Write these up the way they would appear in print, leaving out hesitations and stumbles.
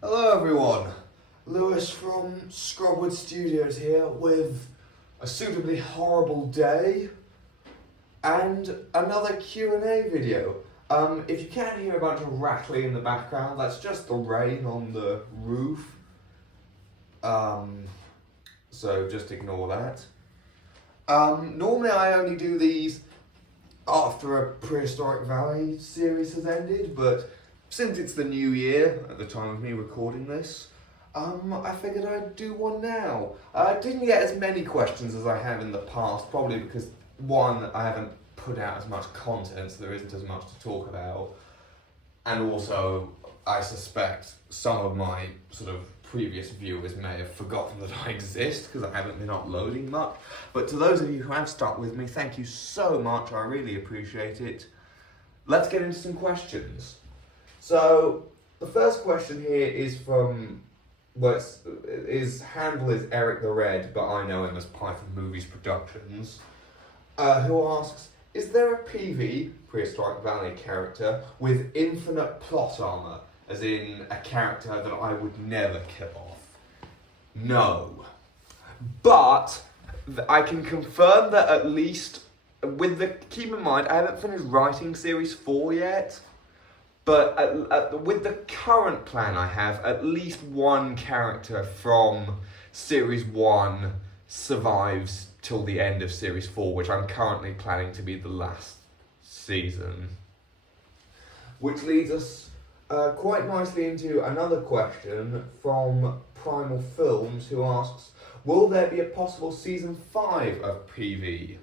Hello everyone, Lewis from Scrubwood Studios here with a suitably horrible day and another Q&A video. If you can't hear a bunch of rattling in the background, that's just the rain on the roof. So just ignore that. Normally I only do these after a Prehistoric Valley series has ended, but since it's the new year, at the time of me recording this, I figured I'd do one now. I didn't get as many questions as I have in the past, probably because, one, I haven't put out as much content, so there isn't as much to talk about, and also, I suspect some of my sort of previous viewers may have forgotten that I exist, because I haven't been uploading much. But to those of you who have stuck with me, thank you so much, I really appreciate it. Let's get into some questions. So, the first question here is from, well, his handle is Eric the Red, but I know him as Python Movies Productions, who asks, is there a PV, Prehistoric Valley character, with infinite plot armor, as in a character that I would never kill off? No. But, I can confirm that at least, keep in mind, I haven't finished writing Series 4 yet, but with the current plan I have, at least one character from Series 1 survives till the end of Series 4, which I'm currently planning to be the last season. Which leads us quite nicely into another question from Primal Films, who asks, will there be a possible Season 5 of PV?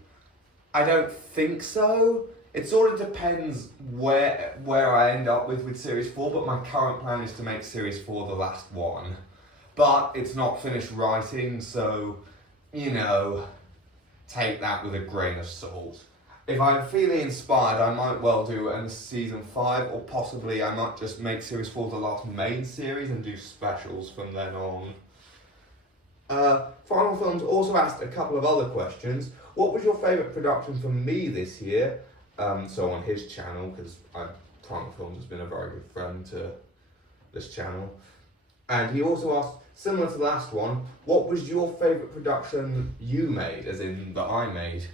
I don't think so. It sort of depends where I end up with Series 4, but my current plan is to make Series 4 the last one. But it's not finished writing, so, you know, take that with a grain of salt. If I'm feeling inspired, I might well do a Season 5, or possibly I might just make Series 4 the last main series and do specials from then on. Final Films also asked a couple of other questions. What was your favourite production from me this year? So on his channel, because Primal Films has been a very good friend to this channel. And he also asked, similar to the last one, what was your favourite production you made, as in that I made?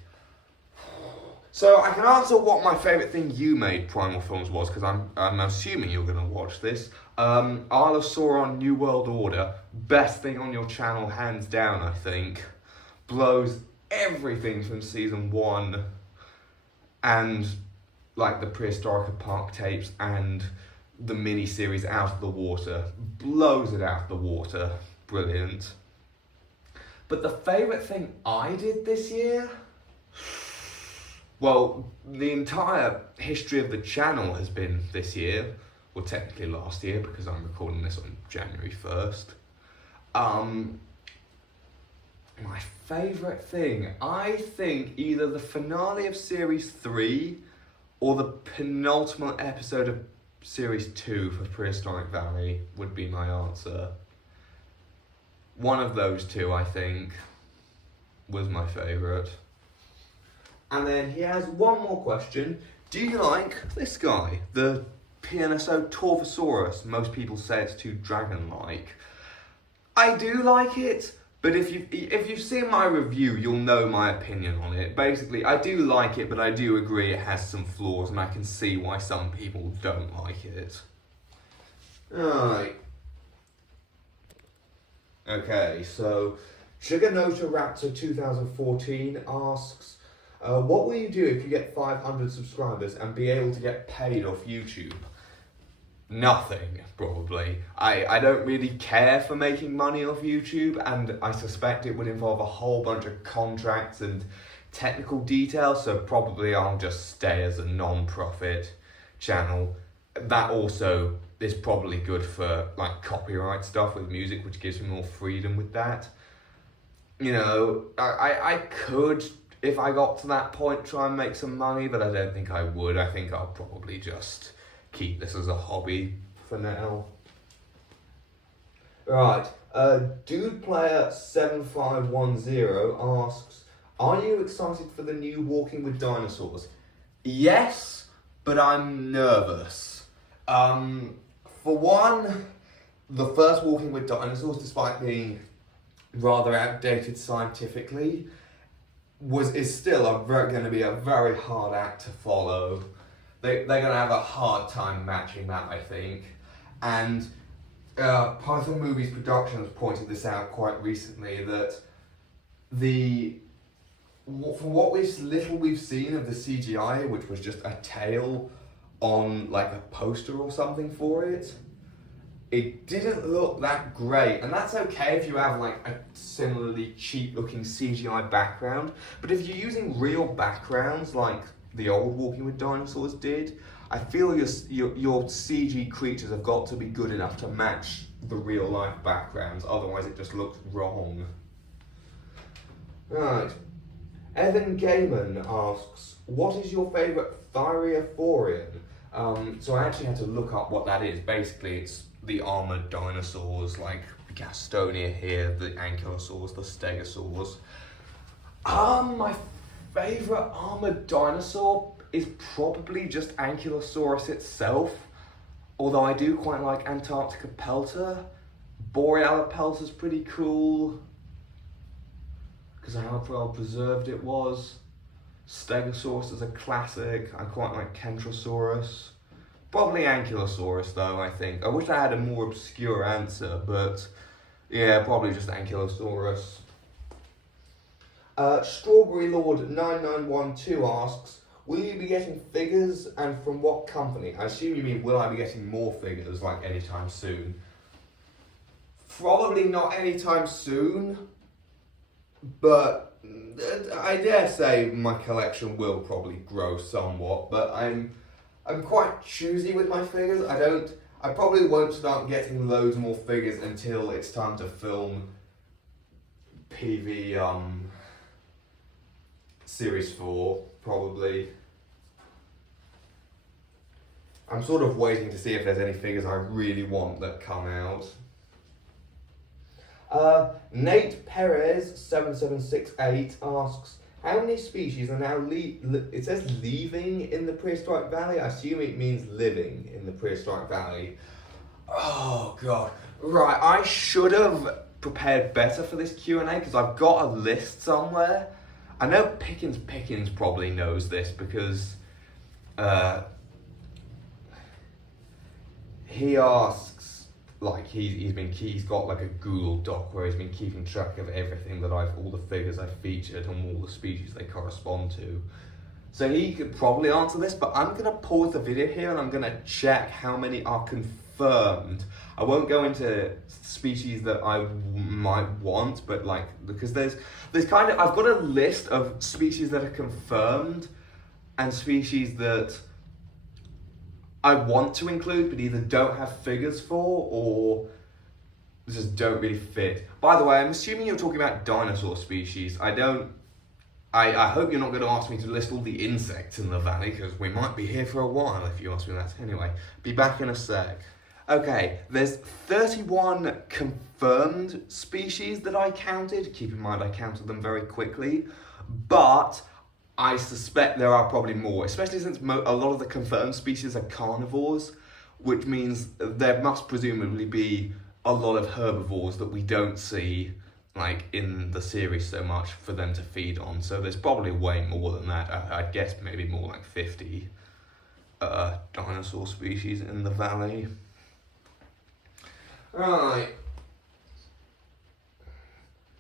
So I can answer what my favourite thing you made, Primal Films, was, because I'm assuming you're going to watch this. Dinosaur New World Order, best thing on your channel, hands down, I think. Blows everything from Season 1 and like the Prehistoric Park tapes and the mini-series out of the water. Blows it out of the water. Brilliant. But the favourite thing I did this year? Well, the entire history of the channel has been this year, or technically last year, because I'm recording this on January 1st. My favourite thing, I think either the finale of Series 3 or the penultimate episode of Series 2 for Prehistoric Valley would be my answer. One of those two, I think, was my favourite. And then he has one more question. Do you like this guy? The PNSO Torvosaurus. Most people say it's too dragon-like. I do like it. But if you've seen my review, you'll know my opinion on it. Basically, I do like it, but I do agree it has some flaws, and I can see why some people don't like it. Alright. Okay, so Sugarnotor Raptor 2014 asks, what will you do if you get 500 subscribers and be able to get paid off YouTube? Nothing, probably. I don't really care for making money off YouTube, and I suspect it would involve a whole bunch of contracts and technical details, so probably I'll just stay as a non-profit channel. That also is probably good for like copyright stuff with music, which gives me more freedom with that. You know, I could, if I got to that point, try and make some money, but I don't think I would. I think I'll probably just keep this as a hobby for now. Right, Dude Player 7510 asks, are you excited for the new Walking with Dinosaurs? Yes, but I'm nervous. For one, the first Walking with Dinosaurs, despite being rather outdated scientifically, is still going to be a very hard act to follow. They're going to have a hard time matching that, I think. And Python Movies Productions pointed this out quite recently, that from what we've seen of the CGI, which was just a tail on like a poster or something for it, it didn't look that great. And that's okay if you have like a similarly cheap looking CGI background, but if you're using real backgrounds like the old Walking with Dinosaurs did, I feel your CG creatures have got to be good enough to match the real life backgrounds, otherwise it just looks wrong. Right. Evan Gaiman asks, what is your favourite Thyreophorian? So I actually had to look up what that is. Basically, it's the armoured dinosaurs, like Gastonia here, the Ankylosaurs, the Stegosaurs. My favourite armoured dinosaur is probably just Ankylosaurus itself, although I do quite like Antarctica Pelta. Borealopelta's pretty cool, because of how well preserved it was. Stegosaurus is a classic. I quite like Kentrosaurus. Probably Ankylosaurus though, I think. I wish I had a more obscure answer, but yeah, probably just Ankylosaurus. Strawberry Lord 9912 asks, will you be getting figures, and from what company? I assume you mean, will I be getting more figures, like anytime soon? Probably not anytime soon, but I dare say my collection will probably grow somewhat, but I'm quite choosy with my figures. I probably won't start getting loads more figures until it's time to film PV Series 4, probably. I'm sort of waiting to see if there's any figures I really want that come out. Nate Perez 7768 asks, how many species are now it says leaving in the prehistoric valley? I assume it means living in the prehistoric valley. Oh god. Right, I should have prepared better for this Q&A because I've got a list somewhere. I know Pickens probably knows this because he asks, like he's got like a Google Doc where he's been keeping track of everything that all the figures I've featured and all the species they correspond to. So he could probably answer this, but I'm gonna pause the video here and I'm gonna check how many are confirmed. I won't go into species that I might want, but like, because there's kind of, I've got a list of species that are confirmed and species that I want to include but either don't have figures for or just don't really fit. By the way, I'm assuming you're talking about dinosaur species. I hope you're not going to ask me to list all the insects in the valley, because we might be here for a while if you ask me that. Anyway, be back in a sec. Okay, there's 31 confirmed species that I counted. Keep in mind I counted them very quickly, but I suspect there are probably more, especially since a lot of the confirmed species are carnivores, which means there must presumably be a lot of herbivores that we don't see like in the series so much for them to feed on. So there's probably way more than that. I'd guess maybe more like 50 dinosaur species in the valley. Right.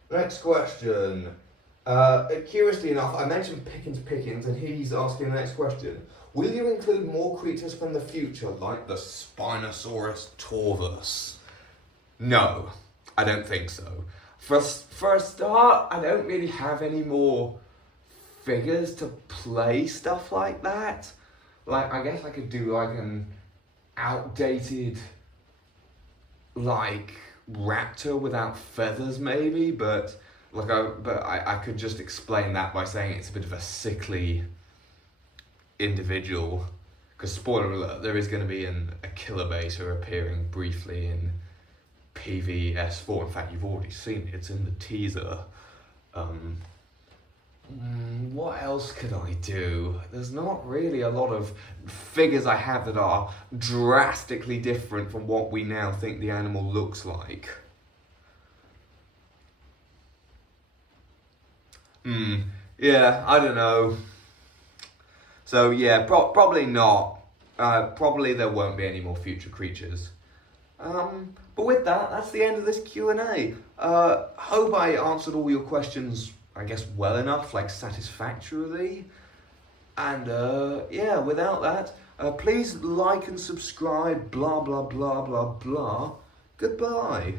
Next question. Curiously enough, I mentioned Pickens, and he's asking the next question. Will you include more creatures from the future, like the Spinosaurus torvus? No, I don't think so. For a start, I don't really have any more figures to play stuff like that. Like, I guess I could do like an outdated, like, raptor without feathers maybe, but I could just explain that by saying it's a bit of a sickly individual. Because spoiler alert, there is going to be a killer beta appearing briefly in PVS4. In fact, you've already seen it. It's in the teaser. What else could I do? There's not really a lot of figures I have that are drastically different from what we now think the animal looks like. Yeah, I don't know. So yeah, probably not. Probably there won't be any more future creatures. But with that, that's the end of this Q&A. Hope I answered all your questions, I guess, well enough, like satisfactorily. And yeah, without that, please like and subscribe, blah, blah, blah, blah, blah. Goodbye.